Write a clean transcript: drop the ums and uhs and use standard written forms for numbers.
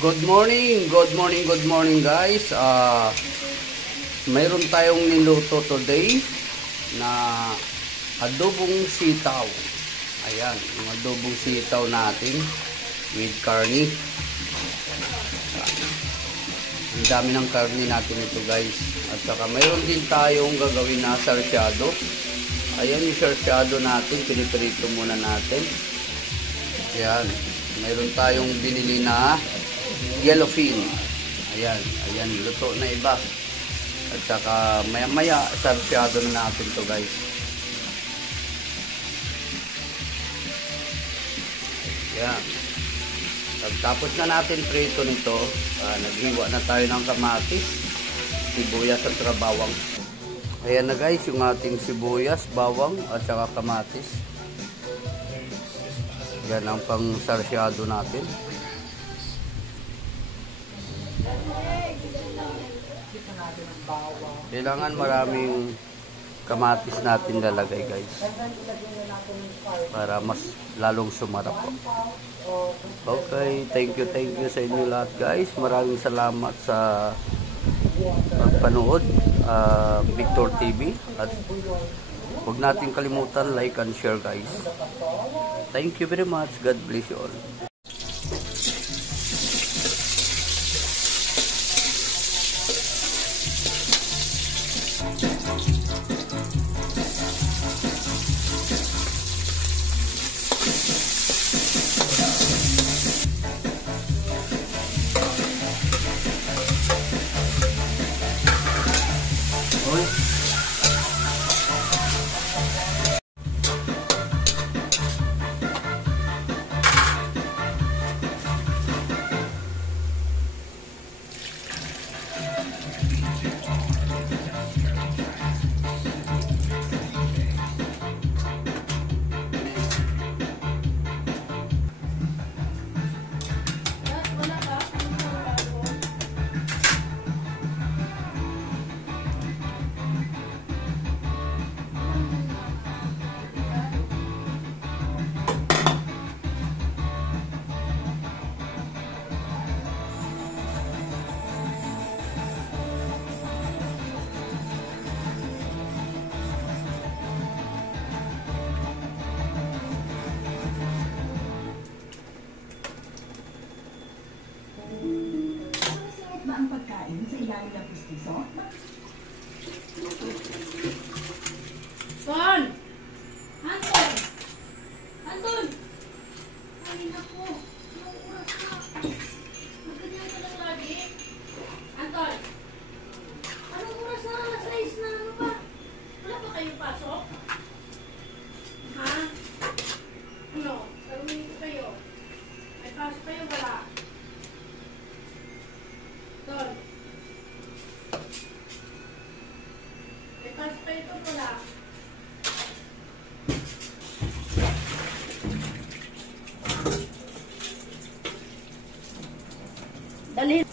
Good morning, good morning, good morning guys. Mayroon tayong niluto today na adobong sitaw. Ayan, yung adobong sitaw natin with karni. Ang dami ng karni natin ito guys. At saka mayroon din tayong gagawin na sarsyado. Ayan yung sarsyado natin, piniprito muna natin. Ayan, mayroon tayong binili na yellowfin. Ayan, luto na iba. At saka maya-maya sarsyado na natin to guys. Ayan. Tapos na natin prito nito, naghiwa na tayo ng kamatis, sibuyas at saka bawang. Ayan na guys, yung ating sibuyas, bawang at saka kamatis. Yan ang pang sarsyado natin. Kailangan maraming kamatis natin lalagay guys para mas lalong sumarap po. Okay, thank you sa inyo lahat guys. Maraming salamat sa pagpanood, Victor TV, at huwag natin kalimutan like and share guys. Thank you very much. God bless you all. Ang pagkain sa ilalim ng pustiso? Son! Anton! Anton! Ay, naku! Anong oras na? Magganyan ka lang lagi. Anton! Anong oras na? Alas 6 na. Ano ba? Wala ba kayong pasok? Ha? Ano? Tarungin ko kayo. May pasok kayo wala? Don. May pasok kayo ito wala? Dalhin.